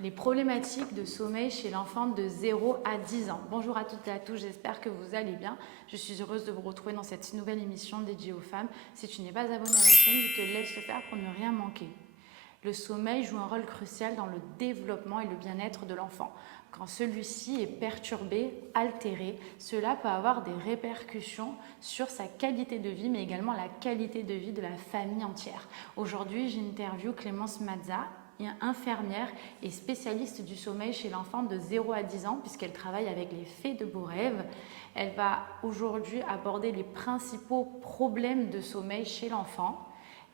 Les problématiques de sommeil chez l'enfant de 0 à 10 ans. Bonjour à toutes et à tous, j'espère que vous allez bien. Je suis heureuse de vous retrouver dans cette nouvelle émission dédiée aux femmes. Si tu n'es pas abonné à la chaîne, je te laisse le faire pour ne rien manquer. Le sommeil joue un rôle crucial dans le développement et le bien-être de l'enfant. Quand celui-ci est perturbé, altéré, cela peut avoir des répercussions sur sa qualité de vie, mais également la qualité de vie de la famille entière. Aujourd'hui, j'interviewe Clémence Mazza, infirmière et spécialiste du sommeil chez l'enfant de 0 à 10 ans, puisqu'elle travaille avec les fées de beaux rêves. Elle va aujourd'hui aborder les principaux problèmes de sommeil chez l'enfant,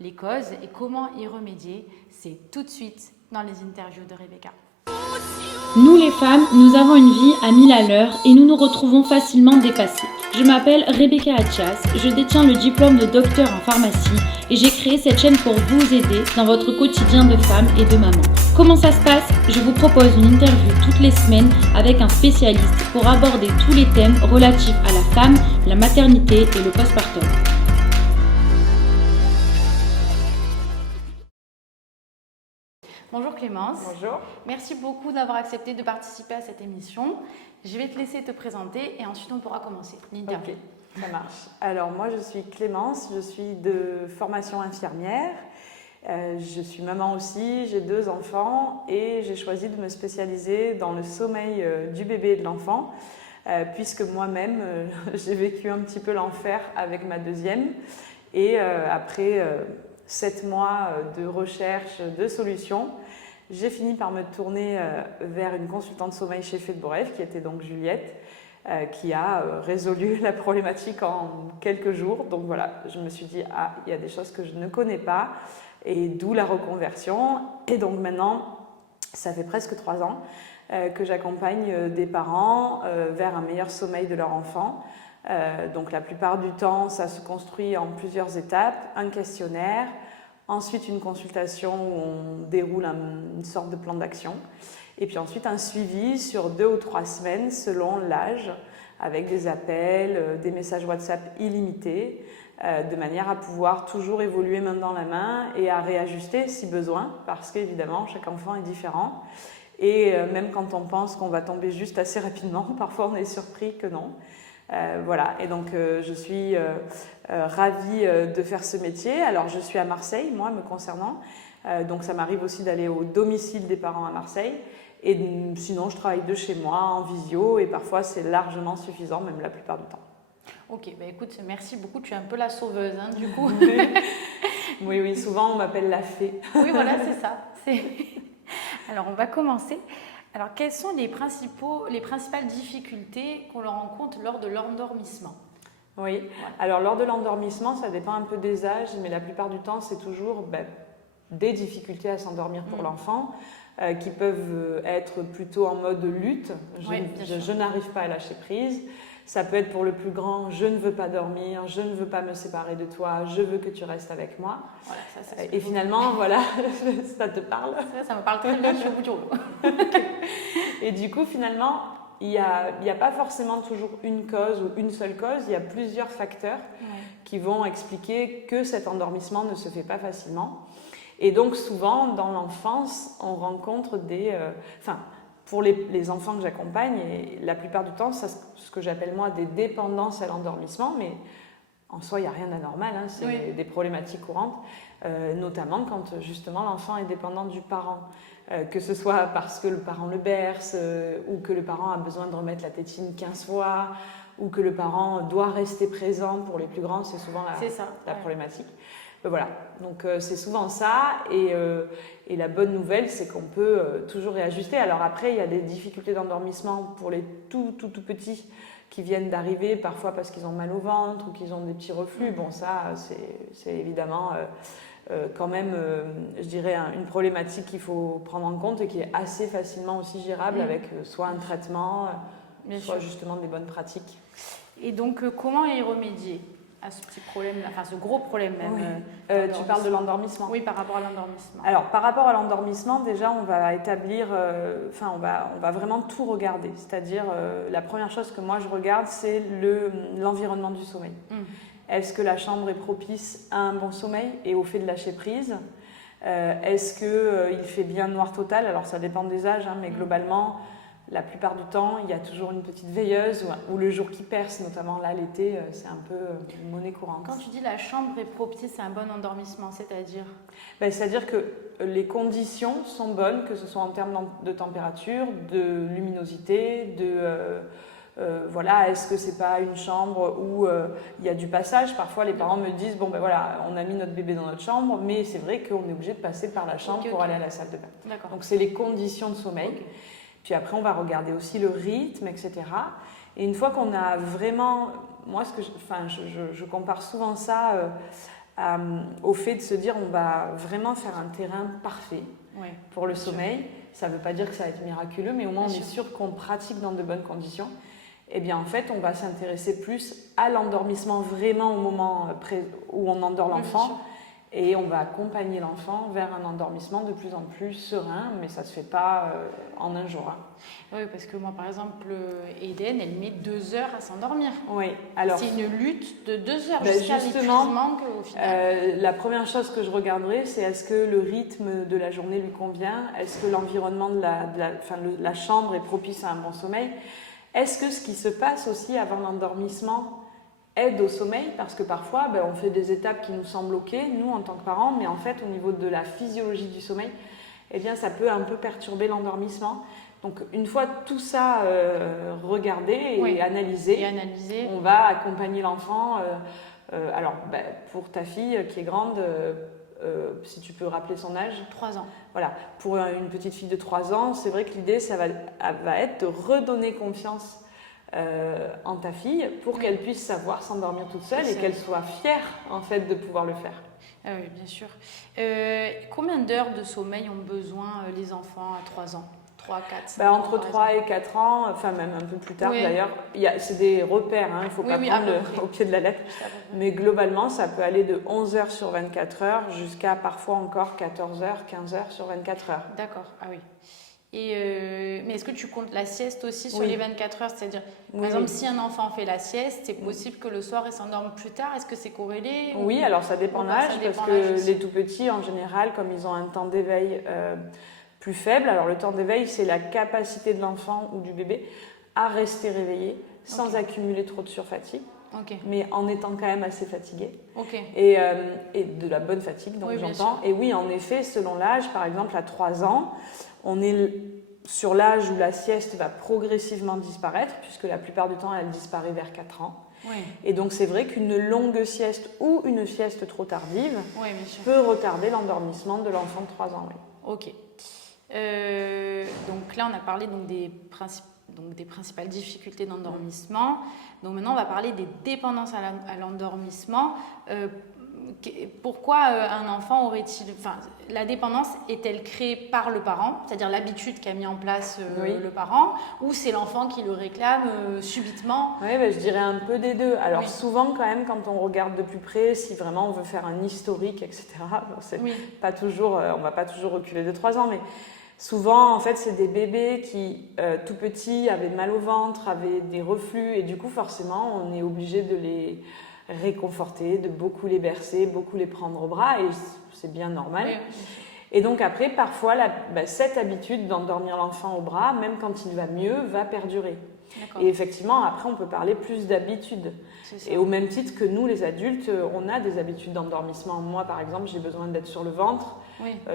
les causes et comment y remédier. C'est tout de suite dans les interviews de Rebecca. Nous les femmes, nous avons une vie à 1000 à l'heure et nous nous retrouvons facilement dépassées. Je m'appelle Rebecca Attias, je détiens le diplôme de docteur en pharmacie et j'ai créé cette chaîne pour vous aider dans votre quotidien de femme et de maman. Comment ça se passe? Je vous propose une interview toutes les semaines avec un spécialiste pour aborder tous les thèmes relatifs à la femme, la maternité et le postpartum. Bonjour Clémence. Bonjour. Merci beaucoup d'avoir accepté de participer à cette émission. Je vais te laisser te présenter et ensuite on pourra commencer l'interview. Ok, ça marche. Alors moi je suis Clémence, je suis de formation infirmière. Je suis maman aussi, j'ai 2 enfants et j'ai choisi de me spécialiser dans le sommeil du bébé et de l'enfant puisque moi-même j'ai vécu un petit peu l'enfer avec ma deuxième et après 7 mois de recherche de solutions, j'ai fini par me tourner vers une consultante sommeil chez Fée de Beaux Rêves, qui était donc Juliette, qui a résolu la problématique en quelques jours. Donc voilà, je me suis dit, ah, il y a des choses que je ne connais pas, et d'où la reconversion. Et donc maintenant, ça fait presque 3 ans que j'accompagne des parents vers un meilleur sommeil de leur enfant. Donc la plupart du temps, ça se construit en plusieurs étapes, un questionnaire, ensuite une consultation où on déroule une sorte de plan d'action, et puis ensuite un suivi sur 2 ou 3 semaines selon l'âge, avec des appels, des messages WhatsApp illimités, de manière à pouvoir toujours évoluer main dans la main et à réajuster si besoin, parce qu'évidemment chaque enfant est différent. Et même quand on pense qu'on va tomber juste assez rapidement, parfois on est surpris que non. Voilà, et donc je suis ravie de faire ce métier. Alors je suis à Marseille, moi, me concernant, donc ça m'arrive aussi d'aller au domicile des parents à Marseille, et sinon je travaille de chez moi en visio, et parfois c'est largement suffisant, même la plupart du temps. Ok, bah écoute, merci beaucoup, tu es un peu la sauveuse hein, du coup. Oui, souvent on m'appelle la fée. Oui, voilà, c'est ça. Alors on va commencer. Alors, quelles sont les principales difficultés qu'on rencontre lors de l'endormissement? Oui, alors lors de l'endormissement, ça dépend un peu des âges, mais la plupart du temps, c'est toujours des difficultés à s'endormir pour l'enfant, qui peuvent être plutôt en mode lutte, je n'arrive pas à lâcher prise. Ça peut être pour le plus grand, je ne veux pas dormir, je ne veux pas me séparer de toi, je veux que tu restes avec moi. Voilà, ça, et finalement, voilà, ça te parle. Ça me parle très bien, je suis au bout du rouleau. Et du coup, finalement, il n'y a pas forcément toujours une cause ou une seule cause, il y a plusieurs facteurs qui vont expliquer que cet endormissement ne se fait pas facilement. Et donc souvent, dans l'enfance, on rencontre pour les enfants que j'accompagne, et la plupart du temps, c'est ce que j'appelle moi des dépendances à l'endormissement, mais en soi, il n'y a rien d'anormal, hein, c'est des problématiques courantes, notamment quand justement l'enfant est dépendant du parent. Que ce soit parce que le parent le berce, ou que le parent a besoin de remettre la tétine 15 fois, ou que le parent doit rester présent pour les plus grands, c'est souvent la problématique. Voilà, donc c'est souvent ça, et la bonne nouvelle, c'est qu'on peut toujours réajuster. Alors après, il y a des difficultés d'endormissement pour les tout petits qui viennent d'arriver, parfois parce qu'ils ont mal au ventre ou qu'ils ont des petits reflux. Bon, ça, c'est évidemment quand même, je dirais, une problématique qu'il faut prendre en compte et qui est assez facilement aussi gérable avec soit un traitement, soit justement des bonnes pratiques. Et donc, comment y remédier à ce petit problème, enfin ce gros problème même? Tu parles de l'endormissement? Oui, par rapport à l'endormissement. Alors, par rapport à l'endormissement, déjà, on va établir, on va vraiment tout regarder. C'est-à-dire, la première chose que moi je regarde, c'est l'environnement du sommeil. Est-ce que la chambre est propice à un bon sommeil et au fait de lâcher prise? Est-ce qu'il fait bien noir total? Alors ça dépend des âges, mais globalement, la plupart du temps, il y a toujours une petite veilleuse ou le jour qui perce, notamment là l'été, c'est un peu une monnaie courante. Quand tu dis la chambre est propice à un bon endormissement, c'est-à-dire? C'est-à-dire que les conditions sont bonnes, que ce soit en termes de température, de luminosité, voilà, est-ce que c'est pas une chambre où il y a du passage? Parfois les parents me disent bon ben voilà, on a mis notre bébé dans notre chambre, mais c'est vrai qu'on est obligé de passer par la chambre pour aller à la salle de bain. D'accord. Donc c'est les conditions de sommeil. Okay. Puis après on va regarder aussi le rythme, etc. Et une fois qu'on a vraiment, moi je compare souvent ça au fait de se dire on va vraiment faire un terrain parfait pour le sommeil. Ça ne veut pas dire que ça va être miraculeux, mais au moins on est sûr qu'on pratique dans de bonnes conditions. Eh bien en fait, on va s'intéresser plus à l'endormissement vraiment au moment où on endort l'enfant et on va accompagner l'enfant vers un endormissement de plus en plus serein, mais ça ne se fait pas en un jour. Oui, parce que moi par exemple, Eden, elle met 2 heures à s'endormir. Oui, alors c'est une lutte de 2 heures jusqu'à l'épuisement qu'au final. La première chose que je regarderai, c'est est-ce que le rythme de la journée lui convient? Est-ce que l'environnement de la chambre est propice à un bon sommeil? Est-ce que ce qui se passe aussi avant l'endormissement aide au sommeil? Parce que parfois, on fait des étapes qui nous semblent OK, nous en tant que parents, mais en fait, au niveau de la physiologie du sommeil, eh bien, ça peut un peu perturber l'endormissement. Donc, une fois tout ça regardé et analysé, on va accompagner l'enfant. Alors, pour ta fille qui est grande, si tu peux rappeler son âge. 3 ans. Voilà, pour une petite fille de 3 ans, c'est vrai que l'idée, ça va être de redonner confiance en ta fille pour qu'elle puisse savoir s'endormir toute seule et qu'elle soit fière en fait de pouvoir le faire. Ah oui, bien sûr. Combien d'heures de sommeil ont besoin les enfants à 3 ans? 3, 4, 5 ans, entre 3 et 4 ans, enfin même un peu plus tard d'ailleurs. C'est des repères, il ne faut pas prendre au pied de la lettre. Mais globalement, ça peut aller de 11 heures sur 24 heures jusqu'à parfois encore 14 heures, 15 heures sur 24 heures. D'accord, ah oui. Mais est-ce que tu comptes la sieste aussi sur les 24 heures? C'est-à-dire, par exemple, si un enfant fait la sieste, c'est possible que le soir, il s'endorme plus tard. Est-ce que c'est corrélé? Oui, alors ça dépend de l'âge, parce que les tout-petits, en général, comme ils ont un temps d'éveil plus faible, alors le temps d'éveil, c'est la capacité de l'enfant ou du bébé à rester réveillé sans accumuler trop de surfatigue. Mais en étant quand même assez fatigué. Et de la bonne fatigue, donc j'entends. Et oui, en effet, selon l'âge, par exemple, à 3 ans, on est sur l'âge où la sieste va progressivement disparaître, puisque la plupart du temps, elle disparaît vers 4 ans. Et donc, c'est vrai qu'une longue sieste ou une sieste trop tardive peut retarder l'endormissement de l'enfant de 3 ans. Ok. Donc là, on a parlé des principales difficultés d'endormissement. Donc maintenant, on va parler des dépendances à l'endormissement. Pourquoi un enfant aurait-il... Enfin, la dépendance est-elle créée par le parent, c'est-à-dire l'habitude qu'a mis en place le parent, ou c'est l'enfant qui le réclame subitement? Oui, je dirais un peu des deux. Alors souvent, quand même, quand on regarde de plus près, si vraiment on veut faire un historique, etc., pas toujours, on ne va pas toujours reculer de 3 ans, mais... Souvent, en fait, c'est des bébés qui, tout petits, avaient mal au ventre, avaient des reflux, et du coup, forcément, on est obligé de les réconforter, de beaucoup les bercer, beaucoup les prendre au bras, et c'est bien normal. Et donc après, parfois, cette habitude d'endormir l'enfant au bras, même quand il va mieux, va perdurer. Et effectivement, après, on peut parler plus d'habitude. Et au même titre que nous, les adultes, on a des habitudes d'endormissement. Moi, par exemple, j'ai besoin d'être sur le ventre.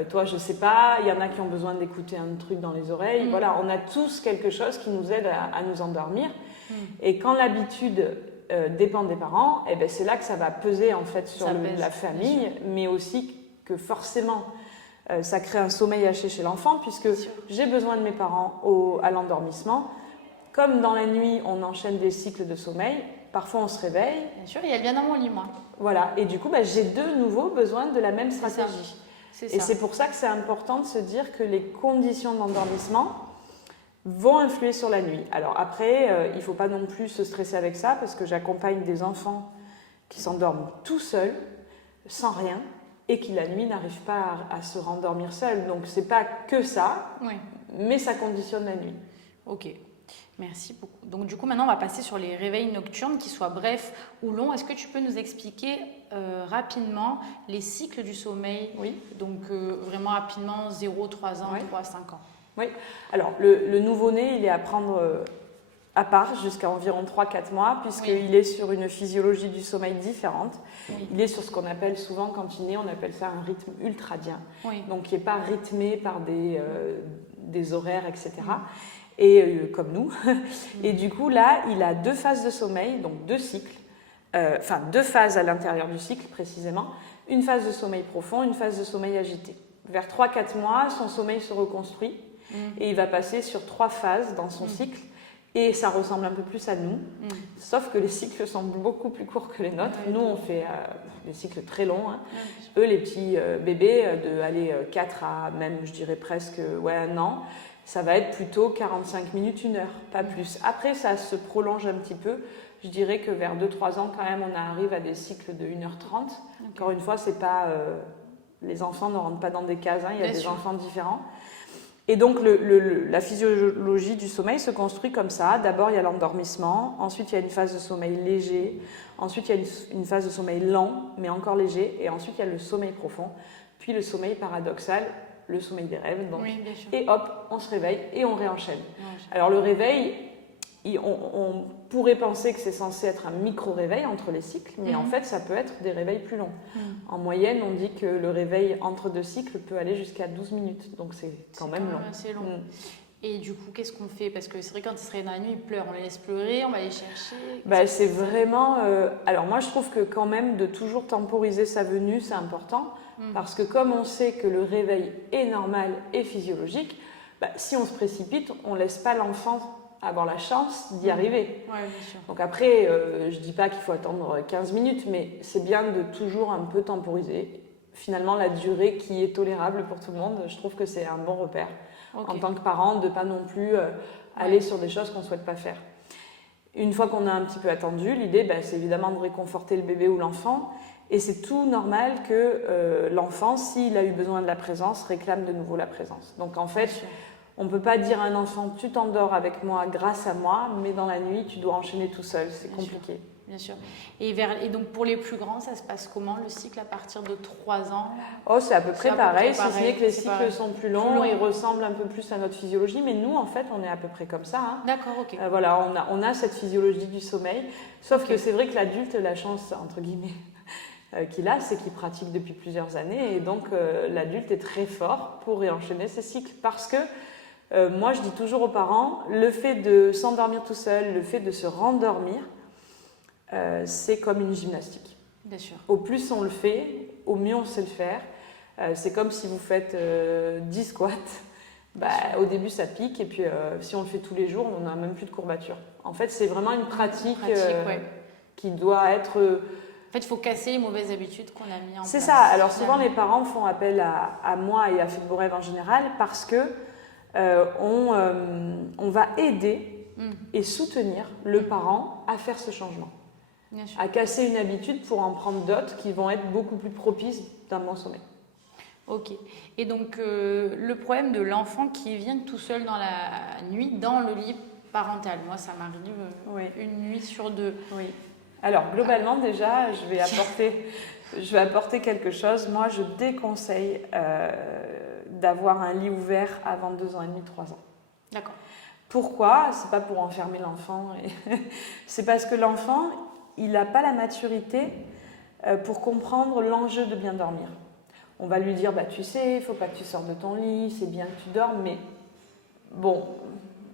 Toi, je ne sais pas. Il y en a qui ont besoin d'écouter un truc dans les oreilles. Voilà, on a tous quelque chose qui nous aide à nous endormir. Et quand l'habitude dépend des parents, c'est là que ça va peser en fait sur la famille, mais aussi que forcément... ça crée un sommeil haché chez l'enfant, puisque j'ai besoin de mes parents à l'endormissement. Comme dans la nuit, on enchaîne des cycles de sommeil, parfois on se réveille. Bien sûr, et elle vient dans mon lit, moi. Voilà, et du coup, j'ai de nouveau besoin de la même stratégie. Et c'est pour ça que c'est important de se dire que les conditions d'endormissement vont influer sur la nuit. Alors après, il ne faut pas non plus se stresser avec ça, parce que j'accompagne des enfants qui s'endorment tout seuls, sans rien, et qui la nuit n'arrivent pas à se rendormir seuls. Donc c'est pas que ça, mais ça conditionne la nuit. Ok. Merci beaucoup. Donc du coup, maintenant, on va passer sur les réveils nocturnes, qu'ils soient brefs ou longs. Est-ce que tu peux nous expliquer rapidement les cycles du sommeil? Oui. Donc vraiment rapidement, 0, 3 ans, Oui. 3, 5 ans. Oui. Alors, le nouveau-né, il est à prendre à part jusqu'à environ 3-4 mois, puisqu'il est sur une physiologie du sommeil différente. Oui. Il est sur ce qu'on appelle souvent, quand il naît, on appelle ça un rythme ultradien. Oui. Donc, qui n'est pas rythmé par des horaires, etc. Et comme nous. Et du coup, là, il a 2 phases de sommeil, donc 2 cycles. Enfin, 2 phases à l'intérieur du cycle, précisément. Une phase de sommeil profond, une phase de sommeil agité. Vers 3-4 mois, son sommeil se reconstruit et il va passer sur 3 phases dans son cycle. Et ça ressemble un peu plus à nous, sauf que les cycles sont beaucoup plus courts que les nôtres. Nous, on fait des cycles très longs. Hein. Eux, les petits bébés, de aller 4 à même, je dirais presque 1 an, ça va être plutôt 45 minutes, 1 heure, pas plus. Après, ça se prolonge un petit peu. Je dirais que vers 2-3 ans, quand même, on arrive à des cycles de 1h30. Encore une fois, c'est pas, les enfants ne rentrent pas dans des cases, hein, il y a Bien des sûr. enfants différents. Et donc, la physiologie du sommeil se construit comme ça. D'abord, il y a l'endormissement. Ensuite, il y a une phase de sommeil léger. Ensuite, il y a une phase de sommeil lent, mais encore léger. Et ensuite, il y a le sommeil profond. Puis le sommeil paradoxal, le sommeil des rêves. Donc. Oui, bien sûr. Et hop, on se réveille et on réenchaîne. Ouais, Alors, le réveil, on pourrait penser que c'est censé être un micro-réveil entre les cycles, mais en fait, ça peut être des réveils plus longs. En moyenne, on dit que le réveil entre 2 cycles peut aller jusqu'à 12 minutes, donc c'est quand même long. Assez long. Et du coup, qu'est-ce qu'on fait? Parce que c'est vrai, quand ils se réveillent dans la nuit, ils pleurent. On les laisse pleurer, on va les chercher. C'est vraiment... alors moi, je trouve que quand même, de toujours temporiser sa venue, c'est important, parce que comme on sait que le réveil est normal et physiologique, si on se précipite, on ne laisse pas l'enfant avoir la chance d'y arriver. Ouais, bien sûr. Donc après, je ne dis pas qu'il faut attendre 15 minutes, mais c'est bien de toujours un peu temporiser. Finalement, la durée qui est tolérable pour tout le monde, je trouve que c'est un bon repère. En tant que parent, de ne pas non plus aller sur des choses qu'on ne souhaite pas faire. Une fois qu'on a un petit peu attendu, l'idée, c'est évidemment de réconforter le bébé ou l'enfant. Et c'est tout normal que l'enfant, s'il a eu besoin de la présence, réclame de nouveau la présence. Donc en fait, on ne peut pas dire à un enfant, tu t'endors avec moi grâce à moi, mais dans la nuit, tu dois enchaîner tout seul. C'est compliqué. Bien sûr. Et donc pour les plus grands, ça se passe comment le cycle à partir de 3 ans? C'est à peu près pareil, si ce n'est que les cycles pareil. sont plus longs, ils ressemblent un peu plus à notre physiologie, mais nous, en fait, on est à peu près comme ça. Hein. D'accord, ok. Voilà, on a cette physiologie du sommeil, sauf que c'est vrai que l'adulte, la chance, entre guillemets, qu'il a, c'est qu'il pratique depuis plusieurs années, et donc l'adulte est très fort pour réenchaîner ses cycles, parce que moi, je dis toujours aux parents, le fait de s'endormir tout seul, le fait de se rendormir, c'est comme une gymnastique. Bien sûr. Au plus on le fait, au mieux on sait le faire. C'est comme si vous faites 10 squats. Au début ça pique et puis si on le fait tous les jours, on n'a même plus de courbature. En fait, c'est vraiment une pratique qui doit être... En fait, il faut casser les mauvaises habitudes qu'on a mis en place. C'est ça. Alors souvent les parents font appel à moi et à Faites Beaux Rêves en général parce que on va aider et soutenir le parent à faire ce changement. À casser une habitude pour en prendre d'autres qui vont être beaucoup plus propices d'un bon sommeil. Ok. Et donc, le problème de l'enfant qui vient tout seul dans la nuit, dans le lit parental, moi, ça m'arrive une nuit sur 2. Oui. Alors, globalement, déjà, je vais apporter quelque chose. Moi, je déconseille d'avoir un lit ouvert avant 2 ans et demi, 3 ans. D'accord. Pourquoi? C'est pas pour enfermer l'enfant. C'est parce que l'enfant... il n'a pas la maturité pour comprendre l'enjeu de bien dormir. On va lui dire, tu sais, il ne faut pas que tu sortes de ton lit, c'est bien que tu dormes, mais bon,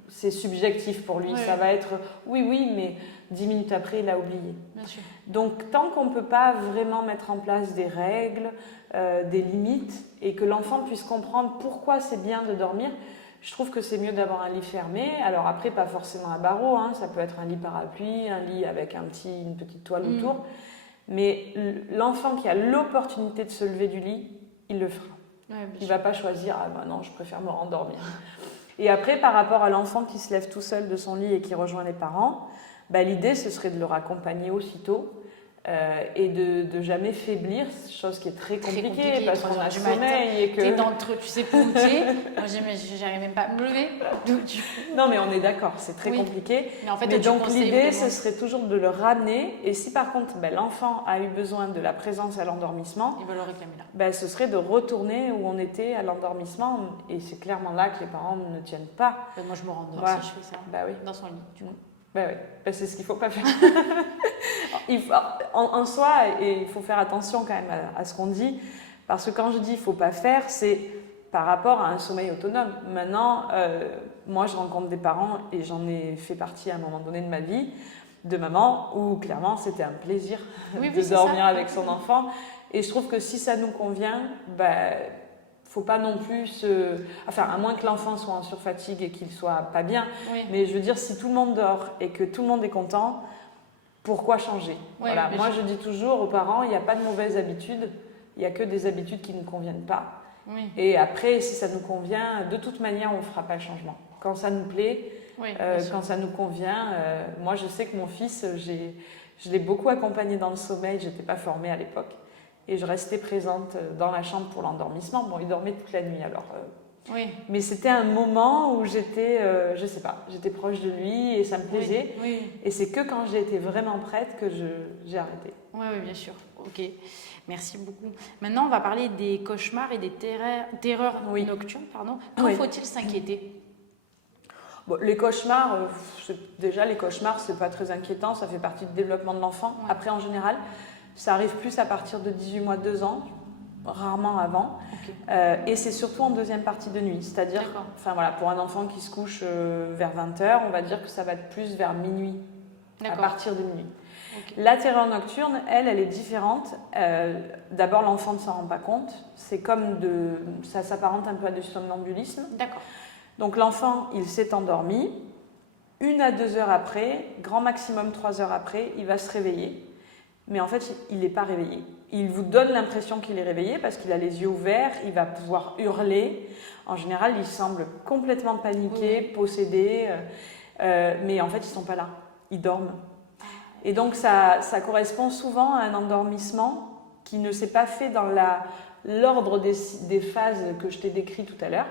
c'est subjectif pour lui. Ça va être, oui, mais 10 minutes après, il a oublié. Bien sûr. Donc, tant qu'on ne peut pas vraiment mettre en place des règles, des limites, et que l'enfant puisse comprendre pourquoi c'est bien de dormir, je trouve que c'est mieux d'avoir un lit fermé. Alors après, pas forcément à barreaux, hein. Ça peut être un lit parapluie, un lit avec une petite toile autour. Mais l'enfant qui a l'opportunité de se lever du lit, il le fera. Il ne va pas choisir, non, je préfère me rendormir. Et après, par rapport à l'enfant qui se lève tout seul de son lit et qui rejoint les parents, l'idée, ce serait de le raccompagner aussitôt et de jamais faiblir, chose qui est très compliquée parce qu'on a du sommeil et que... T'es dans le truc, tu sais pas où t'es. Moi, j'arrive même pas à me lever. Non, mais on est d'accord, c'est très compliqué. Mais en fait, mais donc l'idée, vraiment... ce serait toujours de le ramener. Et si par contre, l'enfant a eu besoin de la présence à l'endormissement, il va le réclamer là. Ce serait de retourner où on était à l'endormissement. Et c'est clairement là que les parents ne tiennent pas. Moi, je me rendors Voilà. si je fais ça. Oui. Dans son lit, du coup. C'est ce qu'il ne faut pas faire. En soi, et il faut faire attention quand même à ce qu'on dit, parce que quand je dis il ne faut pas faire, c'est par rapport à un sommeil autonome. Maintenant, moi je rencontre des parents, et j'en ai fait partie à un moment donné de ma vie, de maman, où clairement c'était un plaisir de dormir avec son enfant. Et je trouve que si ça nous convient, faut pas non plus à moins que l'enfant soit en surfatigue et qu'il soit pas bien. Oui. Mais je veux dire, si tout le monde dort et que tout le monde est content, pourquoi changer? Voilà. Moi, je dis toujours aux parents, il n'y a pas de mauvaises habitudes, il n'y a que des habitudes qui ne nous conviennent pas. Oui. Et après, si ça nous convient, de toute manière, on ne fera pas le changement. Quand ça nous plaît, quand ça nous convient, moi, je sais que mon fils, je l'ai beaucoup accompagné dans le sommeil, je n'étais pas formée à l'époque. Et je restais présente dans la chambre pour l'endormissement. Bon, il dormait toute la nuit alors. Mais c'était un moment où j'étais, je sais pas, j'étais proche de lui et ça me plaisait. Oui. Et c'est que quand j'ai été vraiment prête que j'ai arrêté. Oui, bien sûr. Ok, merci beaucoup. Maintenant, on va parler des cauchemars et des terreurs nocturnes. Quand faut-il s'inquiéter? Bon, les cauchemars, déjà les cauchemars, c'est pas très inquiétant, ça fait partie du développement de l'enfant. Après, en général, ça arrive plus à partir de 18 mois, 2 ans, rarement avant. Et c'est surtout en deuxième partie de nuit. C'est-à-dire, pour un enfant qui se couche vers 20h, on va dire que ça va être plus vers minuit, à partir de minuit. La terreur nocturne, elle est différente. D'abord, l'enfant ne s'en rend pas compte. C'est comme ça s'apparente un peu à du somnambulisme. D'accord. Donc l'enfant, il s'est endormi. 1 à 2 heures après, grand maximum 3 heures après, il va se réveiller. Mais en fait, il n'est pas réveillé. Il vous donne l'impression qu'il est réveillé parce qu'il a les yeux ouverts, il va pouvoir hurler. En général, il semble complètement paniqué, possédé. Mais en fait, ils ne sont pas là. Ils dorment. Et donc, ça correspond souvent à un endormissement qui ne s'est pas fait dans l'ordre des phases que je t'ai décrit tout à l'heure.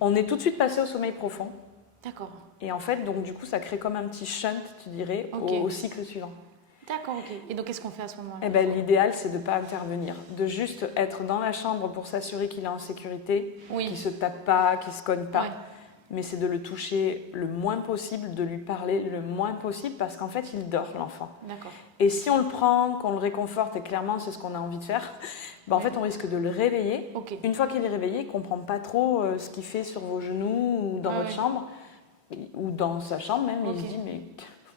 On est tout de suite passé au sommeil profond. D'accord. Et en fait, donc, du coup, ça crée comme un petit shunt, tu dirais, au cycle suivant. D'accord, ok. Et donc, qu'est-ce qu'on fait à ce moment-là? L'idéal, c'est de ne pas intervenir, de juste être dans la chambre pour s'assurer qu'il est en sécurité, qu'il ne se tape pas, qu'il ne se cogne pas. Mais c'est de le toucher le moins possible, de lui parler le moins possible, parce qu'en fait, il dort, l'enfant. D'accord. Et si on le prend, qu'on le réconforte, et clairement, c'est ce qu'on a envie de faire, en fait, on risque de le réveiller. Une fois qu'il est réveillé, il ne comprend pas trop ce qu'il fait sur vos genoux ou dans votre chambre, ou dans sa chambre même, il se dit, mais...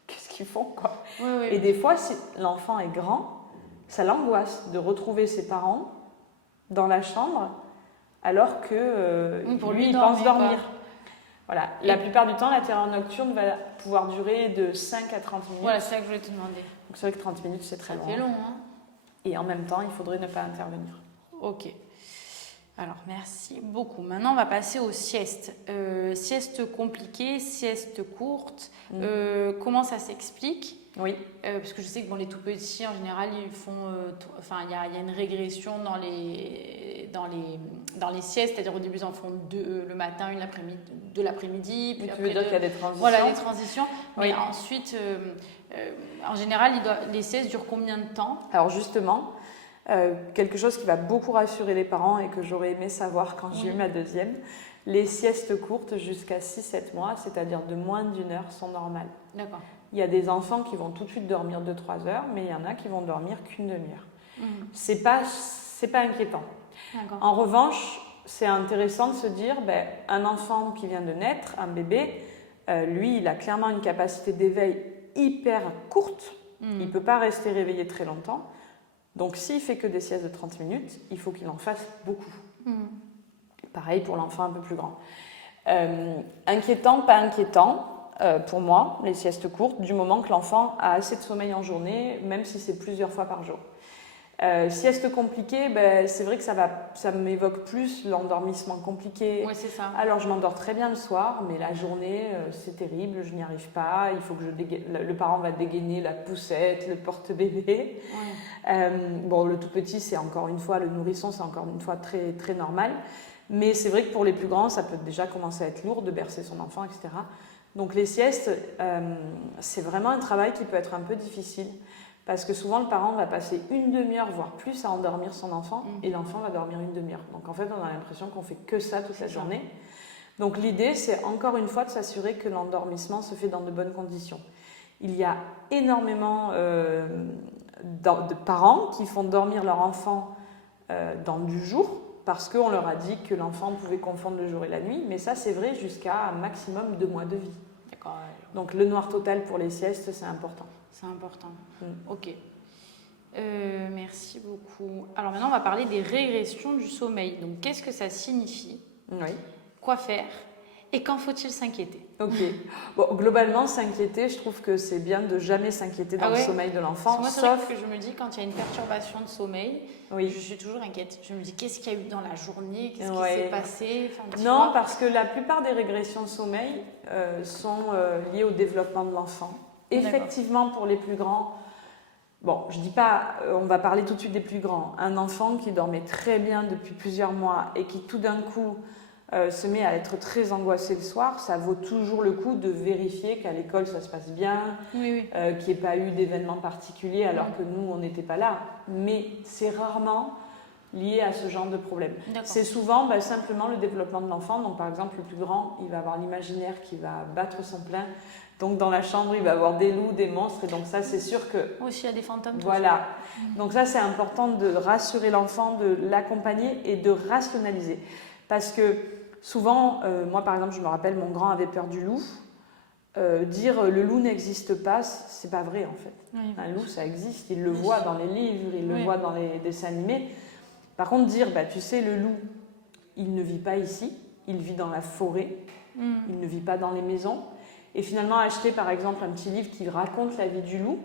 qu'est-ce qu'ils font, quoi. Et des fois, si l'enfant est grand, ça l'angoisse de retrouver ses parents dans la chambre alors que lui, il pense dormir. Voilà. La plupart du temps, la terreur nocturne va pouvoir durer de 5 à 30 minutes. Voilà, c'est ça que je voulais te demander. Donc c'est vrai que 30 minutes, c'est très long. C'est long, hein. Et en même temps, il faudrait ne pas intervenir. Ok. Alors, merci beaucoup. Maintenant, on va passer aux siestes. Sieste compliquée, sieste courte. Comment ça s'explique? Parce que je sais que les tout petits, en général, ils font... il y a une régression dans les siestes. C'est-à-dire, au début, ils en font 2 le matin, une l'après-midi, 2 l'après-midi. Puis tu veux dire qu'il y a des transitions? Voilà, des transitions. Mais ensuite, en général, les siestes durent combien de temps? Alors, justement... quelque chose qui va beaucoup rassurer les parents et que j'aurais aimé savoir quand j'ai eu ma deuxième, les siestes courtes jusqu'à 6-7 mois, c'est-à-dire de moins d'1 heure, sont normales. D'accord. Il y a des enfants qui vont tout de suite dormir 2-3 heures, mais il y en a qui vont dormir qu'une demi-heure. C'est pas inquiétant. D'accord. En revanche, c'est intéressant de se dire, un enfant qui vient de naître, un bébé, lui, il a clairement une capacité d'éveil hyper courte. Il ne peut pas rester réveillé très longtemps. Donc, s'il fait que des siestes de 30 minutes, il faut qu'il en fasse beaucoup. Pareil pour l'enfant un peu plus grand. Inquiétant, pas inquiétant, pour moi, les siestes courtes, du moment que l'enfant a assez de sommeil en journée, même si c'est plusieurs fois par jour. Sieste compliquée, c'est vrai que ça m'évoque plus l'endormissement compliqué. Oui, c'est ça. Alors, je m'endors très bien le soir, mais la journée, c'est terrible, je n'y arrive pas. Il faut que le parent va dégainer la poussette, le porte-bébé. Ouais. Bon, le tout petit, c'est encore une fois, le nourrisson, c'est encore une fois très, très normal. Mais c'est vrai que pour les plus grands, ça peut déjà commencer à être lourd de bercer son enfant, etc. Donc, les siestes, c'est vraiment un travail qui peut être un peu difficile. Parce que souvent, le parent va passer une demi-heure, voire plus, à endormir son enfant, et l'enfant va dormir une demi-heure. Donc en fait, on a l'impression qu'on fait que ça toute la journée. Donc l'idée, c'est encore une fois de s'assurer que l'endormissement se fait dans de bonnes conditions. Il y a énormément de parents qui font dormir leur enfant dans du jour, parce qu'on leur a dit que l'enfant pouvait confondre le jour et la nuit, mais ça, c'est vrai jusqu'à un maximum 2 mois de vie. D'accord. Donc le noir total pour les siestes, c'est important. C'est important. Ok. Merci beaucoup. Alors maintenant, on va parler des régressions du sommeil. Donc, qu'est-ce que ça signifie? Oui. Quoi faire? Et quand faut-il s'inquiéter? Ok. Bon, globalement, s'inquiéter, je trouve que c'est bien de jamais s'inquiéter dans le sommeil de l'enfant. Moi, c'est vrai que je me dis, quand il y a une perturbation de sommeil, oui. je suis toujours inquiète. Je me dis, qu'est-ce qu'il y a eu dans la journée? Qu'est-ce qui s'est passé? Non, parce que la plupart des régressions de sommeil sont liées au développement de l'enfant. Effectivement, pour les plus grands, bon, je dis pas, on va parler tout de suite des plus grands. Un enfant qui dormait très bien depuis plusieurs mois et qui tout d'un coup se met à être très angoissé le soir, ça vaut toujours le coup de vérifier qu'à l'école ça se passe bien, qu'il n'y ait pas eu d'événements particuliers alors que nous on n'était pas là. Mais c'est rarement lié à ce genre de problème. C'est souvent simplement le développement de l'enfant. Donc par exemple, le plus grand, il va avoir l'imaginaire qui va battre son plein. Donc dans la chambre, il va avoir des loups, des monstres, et donc ça, c'est sûr que... Aussi, il y a des fantômes. Voilà. Donc ça, c'est important de rassurer l'enfant, de l'accompagner et de rationaliser. Parce que souvent, moi par exemple, je me rappelle, mon grand avait peur du loup. Dire le loup n'existe pas, c'est pas vrai en fait. Un loup, ça existe, il le voit dans les livres, il le voit dans les dessins animés. Par contre, dire, tu sais, le loup, il ne vit pas ici, il vit dans la forêt, il ne vit pas dans les maisons. Et finalement, acheter par exemple un petit livre qui raconte la vie du loup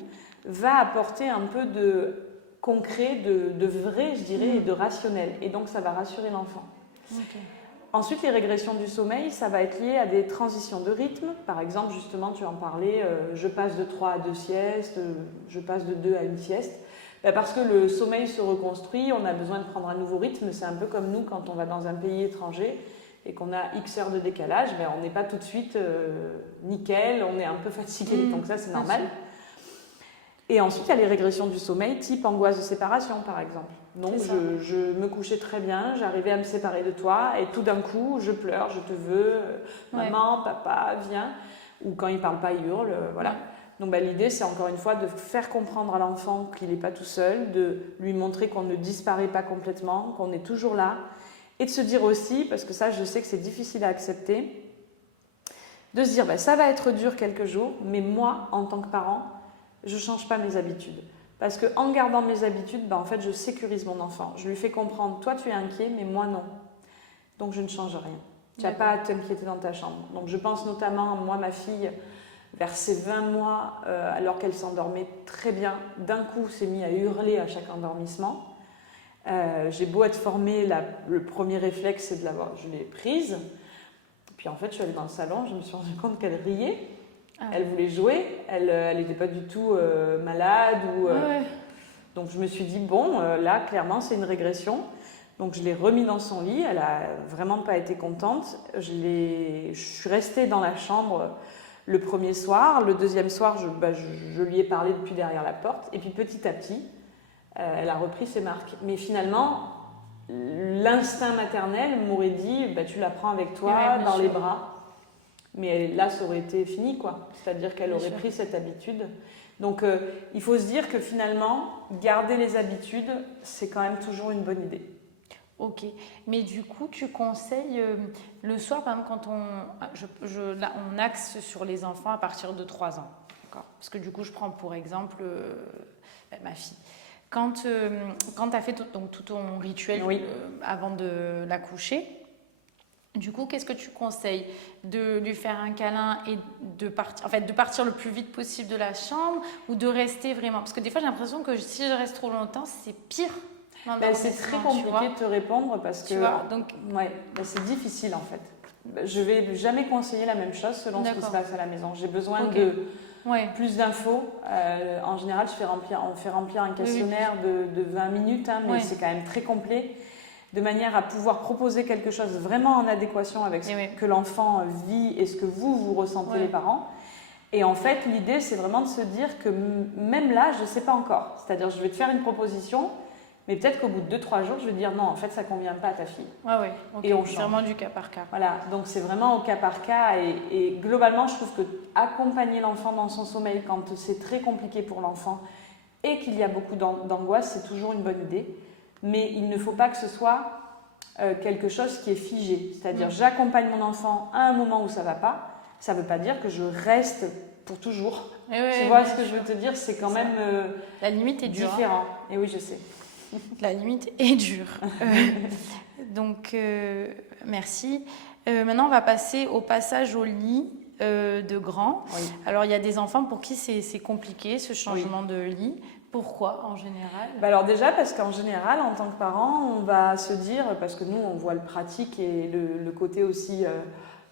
va apporter un peu de concret, de vrai, je dirais, et de rationnel. Et donc, ça va rassurer l'enfant. Ensuite, les régressions du sommeil, ça va être lié à des transitions de rythme. Par exemple, justement, tu en parlais, je passe de 3 à 2 siestes, je passe de 2 à 1 sieste. Parce que le sommeil se reconstruit, on a besoin de prendre un nouveau rythme. C'est un peu comme nous quand on va dans un pays étranger et qu'on a X heures de décalage, on n'est pas tout de suite nickel, on est un peu fatigué, donc ça c'est normal. Et ensuite il y a les régressions du sommeil, type angoisse de séparation par exemple. Donc je me couchais très bien, j'arrivais à me séparer de toi et tout d'un coup je pleure, je te veux, maman, papa, viens. Ou quand il ne parle pas, il hurle, voilà. Donc l'idée c'est encore une fois de faire comprendre à l'enfant qu'il n'est pas tout seul, de lui montrer qu'on ne disparaît pas complètement, qu'on est toujours là. Et de se dire aussi, parce que ça je sais que c'est difficile à accepter, de se dire ça va être dur quelques jours, mais moi en tant que parent, je ne change pas mes habitudes. Parce qu'en gardant mes habitudes, en fait je sécurise mon enfant. Je lui fais comprendre, toi tu es inquiet, mais moi non. Donc je ne change rien. Tu n'as pas à t'inquiéter dans ta chambre. Donc je pense notamment, moi ma fille, vers ses 20 mois, alors qu'elle s'endormait très bien, d'un coup s'est mise à hurler à chaque endormissement. J'ai beau être formée, le premier réflexe c'est de l'avoir, je l'ai prise. Puis en fait je suis allée dans le salon, je me suis rendu compte qu'elle riait, elle voulait jouer, elle n'était pas du tout malade. Donc je me suis dit là clairement c'est une régression. Donc je l'ai remis dans son lit, elle a vraiment pas été contente. Je suis restée dans la chambre le premier soir, le deuxième soir je lui ai parlé depuis derrière la porte et puis petit à petit elle a repris ses marques. Mais finalement, l'instinct maternel m'aurait dit tu la prends avec toi dans les bras. Mais là, ça aurait été fini, quoi. C'est-à-dire qu'elle aurait pris cette habitude. Donc, il faut se dire que finalement, garder les habitudes, c'est quand même toujours une bonne idée. Ok. Mais du coup, tu conseilles le soir, par exemple, quand on axe sur les enfants à partir de 3 ans. D'accord. Parce que du coup, je prends pour exemple ma fille. Quand tu as fait tout ton rituel avant de la coucher, Du coup, qu'est-ce que tu conseilles? De lui faire un câlin et de partir le plus vite possible de la chambre ou de rester vraiment? Parce que des fois, j'ai l'impression que si je reste trop longtemps, c'est pire. C'est très compliqué de te répondre parce que donc, c'est difficile en fait. Je vais jamais conseiller la même chose selon ce qui se passe à la maison. J'ai besoin de plus d'infos. En général, on fait remplir un questionnaire de 20 minutes, mais c'est quand même très complet, de manière à pouvoir proposer quelque chose vraiment en adéquation avec ce que l'enfant vit et ce que vous ressentez les parents. Et en fait, l'idée, c'est vraiment de se dire que même là, je ne sais pas encore. C'est-à-dire, je vais te faire une proposition, mais peut-être qu'au bout de 2-3 jours, je vais te dire non, en fait, ça ne convient pas à ta fille. Et on change. C'est vraiment du cas par cas. Voilà, donc c'est vraiment au cas par cas. Et globalement, je trouve que accompagner l'enfant dans son sommeil quand c'est très compliqué pour l'enfant et qu'il y a beaucoup d'angoisse, c'est toujours une bonne idée. Mais il ne faut pas que ce soit quelque chose qui est figé. C'est-à-dire, j'accompagne mon enfant à un moment où ça ne va pas. Ça ne veut pas dire que je reste pour toujours. Tu vois ce que je veux te dire? C'est quand même la limite est différent. Et oui, je sais. La limite est dure. Donc, merci. Maintenant, on va passer au passage au lit de grand. Alors, il y a des enfants pour qui c'est compliqué, ce changement de lit. Pourquoi, en général? Alors déjà, parce qu'en général, en tant que parent, on va se dire, parce que nous, on voit le pratique et le côté aussi,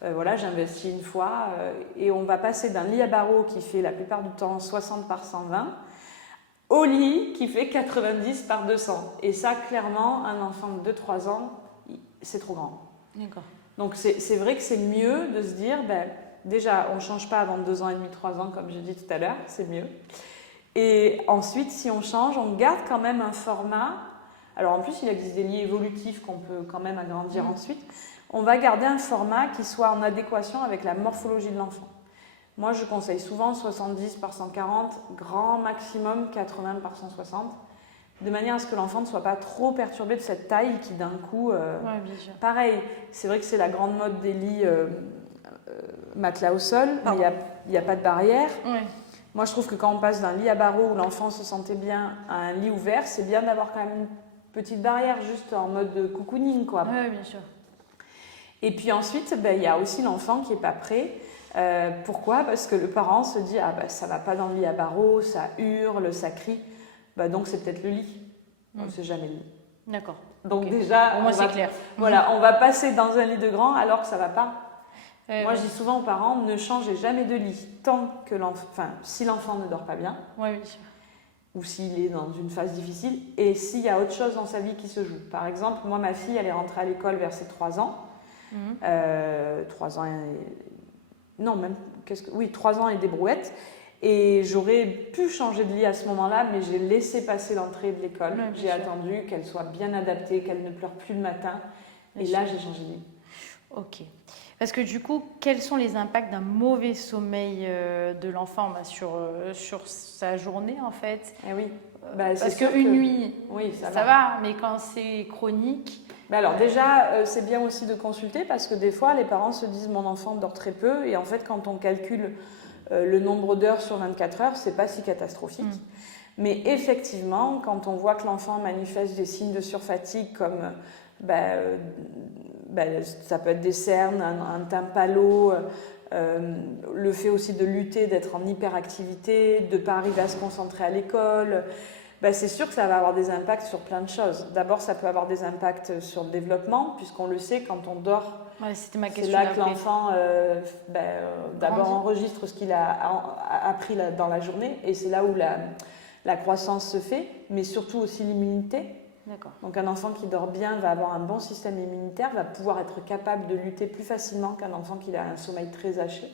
j'investis une fois, et on va passer d'un lit à barreaux qui fait la plupart du temps 60 par 120 au lit qui fait 90 par 200. Et ça, clairement, un enfant de 2-3 ans, c'est trop grand. D'accord. Donc c'est vrai que c'est mieux de se dire, déjà, on ne change pas avant 2 ans et demi, 3 ans, comme j'ai dit tout à l'heure, c'est mieux. Et ensuite, si on change, on garde quand même un format. Alors en plus, il existe des lits évolutifs qu'on peut quand même agrandir ensuite. On va garder un format qui soit en adéquation avec la morphologie de l'enfant. Moi, je conseille souvent 70 par 140, grand maximum 80 par 160, de manière à ce que l'enfant ne soit pas trop perturbé de cette taille qui d'un coup... bien sûr. Pareil, c'est vrai que c'est la grande mode des lits matelas au sol, mais il n'y a pas de barrière. Moi, je trouve que quand on passe d'un lit à barreaux où l'enfant se sentait bien à un lit ouvert, c'est bien d'avoir quand même une petite barrière, juste en mode cocooning, quoi. Oui, bien sûr. Et puis ensuite, il y a aussi l'enfant qui n'est pas prêt. Pourquoi? Parce que le parent se dit ça va pas dans le lit à barreaux, ça hurle, ça crie. Donc c'est peut-être le lit. On ne sait jamais le lit. D'accord. Donc déjà, au moins c'est clair. Voilà, on va passer dans un lit de grand alors que ça va pas. Moi, je dis souvent aux parents, ne changez jamais de lit tant que si l'enfant ne dort pas bien, bien sûr. ou s'il est dans une phase difficile, et s'il y a autre chose dans sa vie qui se joue. Par exemple, moi, ma fille, elle est rentrée à l'école vers ses 3 ans. 3 ans et... Non, même... 3 ans et des brouettes. Et j'aurais pu changer de lit à ce moment-là, mais j'ai laissé passer l'entrée de l'école. J'ai attendu qu'elle soit bien adaptée, qu'elle ne pleure plus le matin. Et là, j'ai changé de lit. Ok. Parce que du coup, quels sont les impacts d'un mauvais sommeil de l'enfant sur sa journée, en fait? Parce qu'une nuit, ça va, mais quand c'est chronique... Alors déjà, c'est bien aussi de consulter parce que des fois, les parents se disent « mon enfant dort très peu » et en fait, quand on calcule le nombre d'heures sur 24 heures, c'est pas si catastrophique. Mais effectivement, quand on voit que l'enfant manifeste des signes de surfatigue comme ça peut être des cernes, un teint pâlot, le fait aussi de lutter, d'être en hyperactivité, de ne pas arriver à se concentrer à l'école, c'est sûr que ça va avoir des impacts sur plein de choses. D'abord, ça peut avoir des impacts sur le développement, puisqu'on le sait, quand on dort, c'était ma c'est question là que l'enfant d'abord enregistre ce qu'il a appris dans la journée, et c'est là où la croissance se fait, mais surtout aussi l'immunité. D'accord. Donc un enfant qui dort bien va avoir un bon système immunitaire, va pouvoir être capable de lutter plus facilement qu'un enfant qui a un sommeil très haché,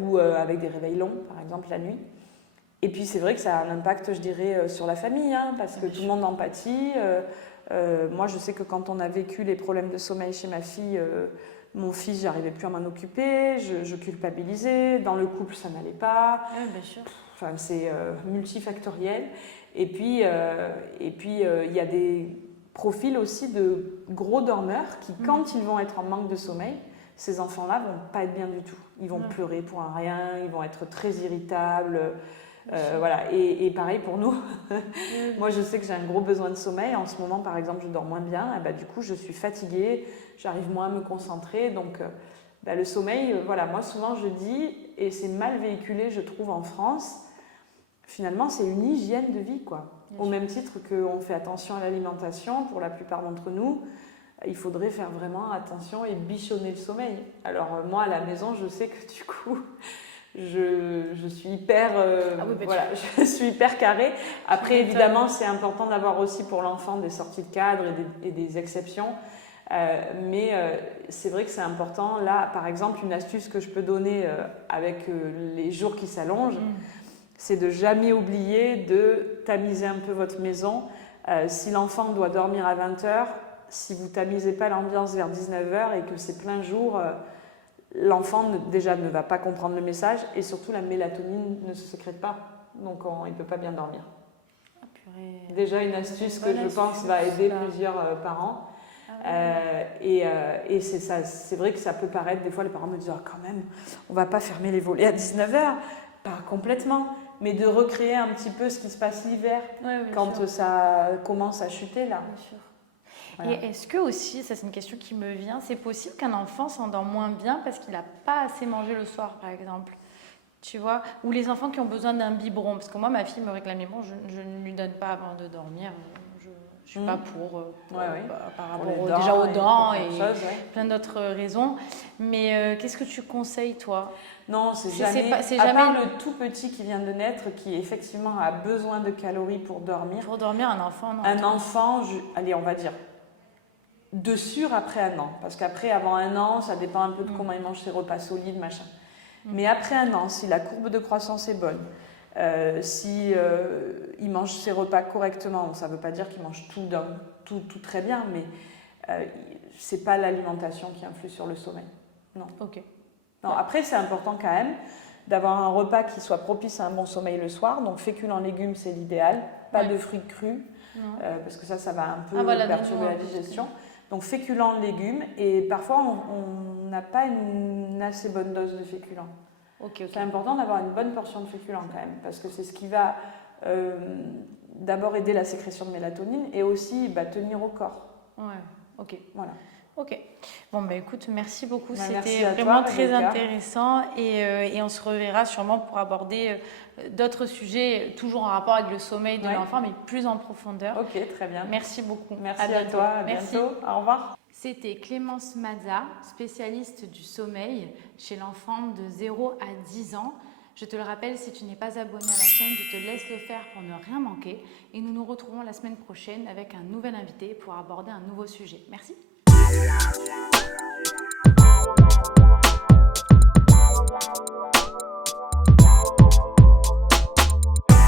ou avec des réveils longs, par exemple la nuit. Et puis c'est vrai que ça a un impact, je dirais, sur la famille, parce que tout le monde en pâtit. Moi, je sais que quand on a vécu les problèmes de sommeil chez ma fille, mon fils, j'arrivais plus à m'en occuper, je culpabilisais, dans le couple, ça n'allait pas. Bien sûr. Enfin, c'est multifactoriel. Et puis, il y a des profils aussi de gros dormeurs qui, quand ils vont être en manque de sommeil, ces enfants-là vont pas être bien du tout. Ils vont pleurer pour un rien, ils vont être très irritables. Voilà. Et pareil pour nous. Moi, je sais que j'ai un gros besoin de sommeil. En ce moment, par exemple, je dors moins bien. Et du coup, je suis fatiguée, j'arrive moins à me concentrer. Donc, le sommeil, voilà, moi, souvent, je dis, et c'est mal véhiculé, je trouve, en France, finalement, c'est une hygiène de vie, quoi. Au même titre qu'on fait attention à l'alimentation, pour la plupart d'entre nous, il faudrait faire vraiment attention et bichonner le sommeil. Alors, moi, à la maison, je sais que du coup... Je suis hyper, je suis hyper carrée. Après, évidemment, c'est important d'avoir aussi pour l'enfant des sorties de cadre et des exceptions. Mais c'est vrai que c'est important. Là, par exemple, une astuce que je peux donner avec les jours qui s'allongent, c'est de jamais oublier de tamiser un peu votre maison. Si l'enfant doit dormir à 20h, si vous tamisez pas l'ambiance vers 19h et que c'est plein jour... l'enfant déjà ne va pas comprendre le message et surtout la mélatonine ne se sécrète pas, donc il ne peut pas bien dormir. Déjà une astuce que je pense va aider plusieurs parents. Et c'est ça, c'est vrai que ça peut paraître, des fois les parents me disent quand même, on ne va pas fermer les volets à 19h, pas complètement, mais de recréer un petit peu ce qui se passe l'hiver quand ça commence à chuter là. Bien sûr. Voilà. Et est-ce que aussi, ça c'est une question qui me vient, c'est possible qu'un enfant s'endorme moins bien parce qu'il n'a pas assez mangé le soir, par exemple, tu vois, ou les enfants qui ont besoin d'un biberon, parce que moi ma fille me réclamait, bon, je ne lui donne pas avant de dormir, je ne suis pas pour par rapport déjà aux dents et plein d'autres raisons, mais qu'est-ce que tu conseilles toi? Non, c'est jamais, à part le tout petit qui vient de naître, qui effectivement a besoin de calories pour dormir. Pour dormir, un enfant, non? Un enfant, allez, on va dire, de sûr après un an. Parce qu'après, avant un an, ça dépend un peu de comment il mange ses repas solides, machin. Mais après un an, si la courbe de croissance est bonne, si il mange ses repas correctement, ça ne veut pas dire qu'il mange tout très bien, mais c'est pas l'alimentation qui influe sur le sommeil. Non. Ok. Non, après, c'est important quand même d'avoir un repas qui soit propice à un bon sommeil le soir. Donc, féculents, légumes, c'est l'idéal. Pas de fruits crus, parce que ça va un peu perturber la digestion. Donc, féculents, légumes. Et parfois, on n'a pas une assez bonne dose de féculents. C'est important d'avoir une bonne portion de féculents quand même, parce que c'est ce qui va d'abord aider la sécrétion de mélatonine et aussi tenir au corps. Ouais, ok. Voilà. Ok. Bon, écoute, merci beaucoup. Merci C'était vraiment très intéressant et on se reverra sûrement pour aborder d'autres sujets, toujours en rapport avec le sommeil de l'enfant, mais plus en profondeur. Ok, très bien. Merci beaucoup. Merci à toi. À bientôt. Au revoir. C'était Clémence Mazza, spécialiste du sommeil chez l'enfant de 0 à 10 ans. Je te le rappelle, si tu n'es pas abonné à la chaîne, je te laisse le faire pour ne rien manquer. Et nous nous retrouvons la semaine prochaine avec un nouvel invité pour aborder un nouveau sujet. Merci.